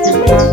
嗯。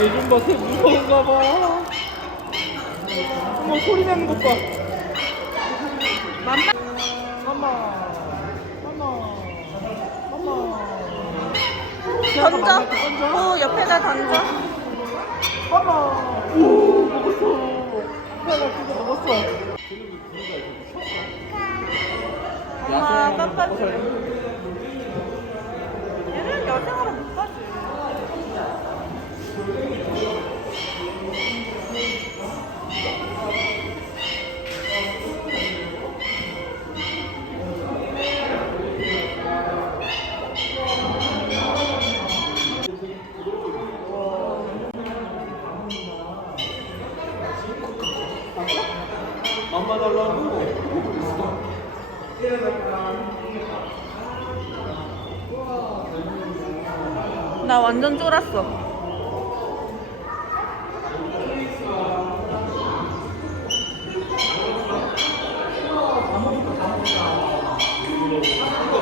얘좀 봐, 새 무서운가 봐. 어머, 소리 나는 것 봐. 맘마 엄마. 엄마. 엄마. 던져 어 옆에다 던져 엄마. 오, 먹었어. 하나 진짜 먹었어. 엄마 깜빡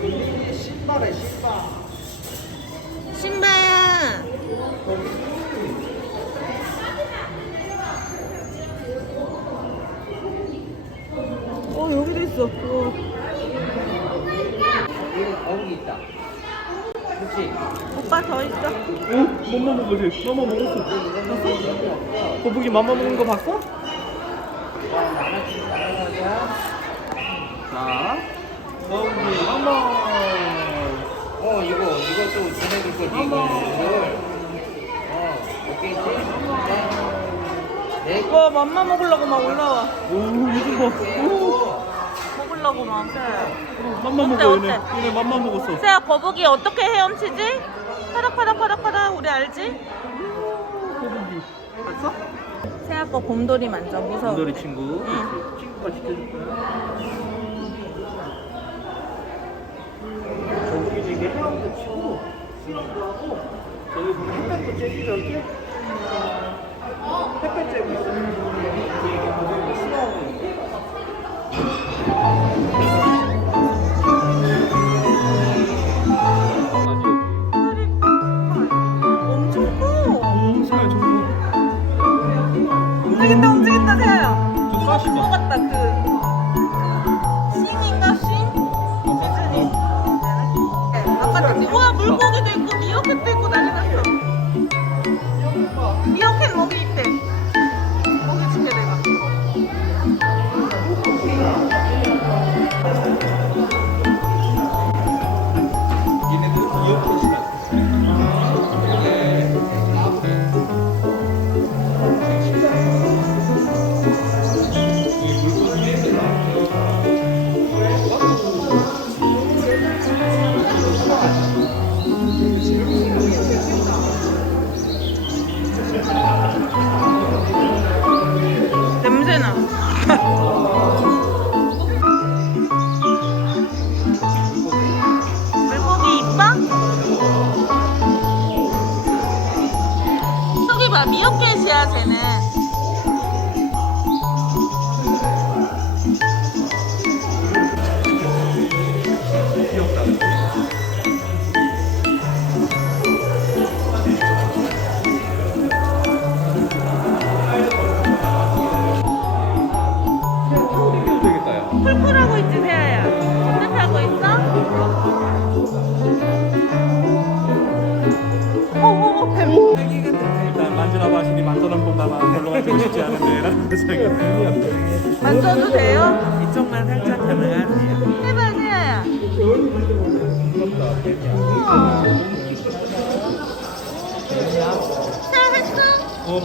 신발에 신발. 신바야 어 여기도 있어 어. 이거 거북이 있다. 그렇지. 오빠 더 있어 어? 맘마 먹으지. 맘마 먹었어. 봤어? 거북이 맘마 먹는 거 봤어? 자, 맘마. 어 이거 이것도 지내줄 거지 이거 어 오케이 네 맘마 먹으려고 막 올라와 오, 요즘 봐. 오, 먹으려고 막 세아야 맘마 어때, 먹어, 얘네. 어때? 얘네 맘마 먹었어. 세아 거북이 어떻게 헤엄치지? 파닥 파닥 파닥 파닥 우리 알지? 거북이. 봤어? 세아 거 곰돌이 만져 무서워 곰돌이 친구. 응. 친구가 지켜줄 거야. 헤엄도 치고, 수영도 하고, 저기 보면 햇볕도 쬐지, 저기? 햇볕 쬐고 있어. 이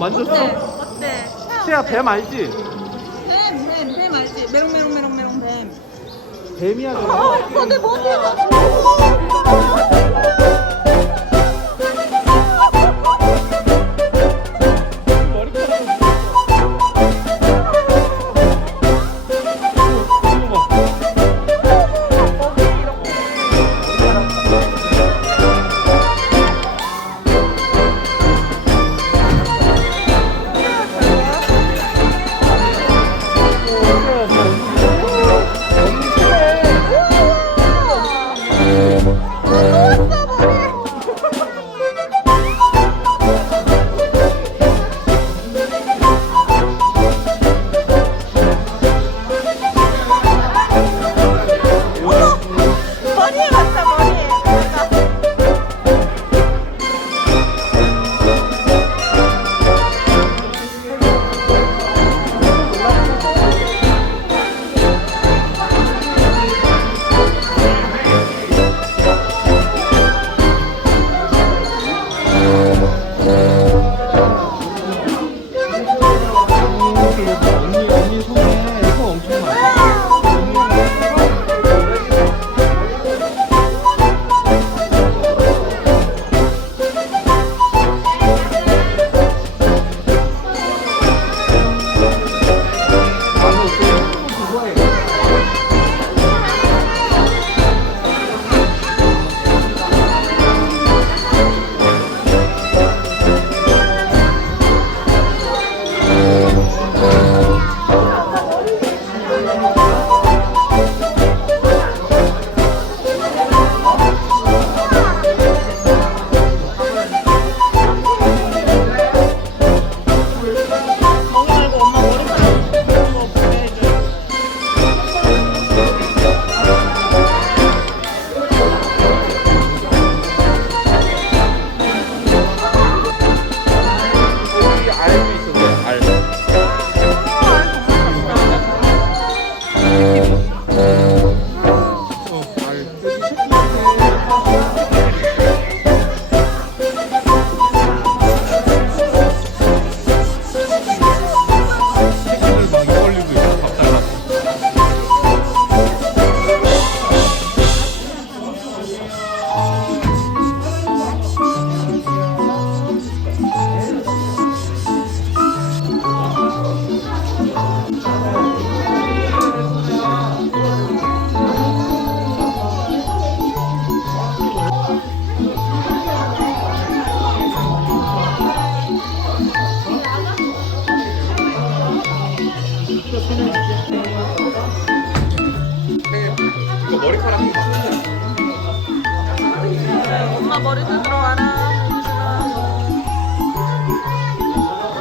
어때? 만졌어? 어때? 채야 뱀 알지? 뱀, 뱀, 뱀 알지? 메롱 메롱 메롱 메롱 뱀. 뱀이야 저거. 어, 내 몸이. 뭐 아, 머리도 들어와라.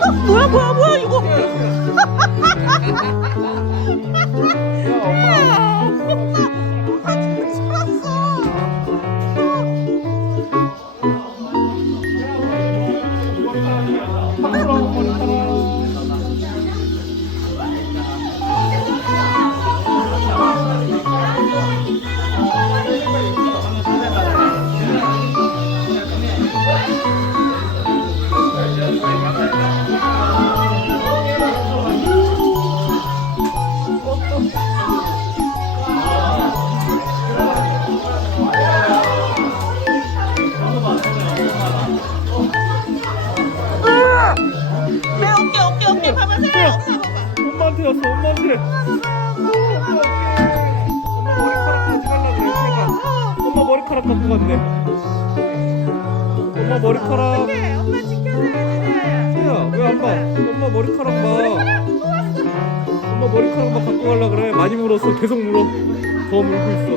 어, 뭐야 뭐야 이거? 더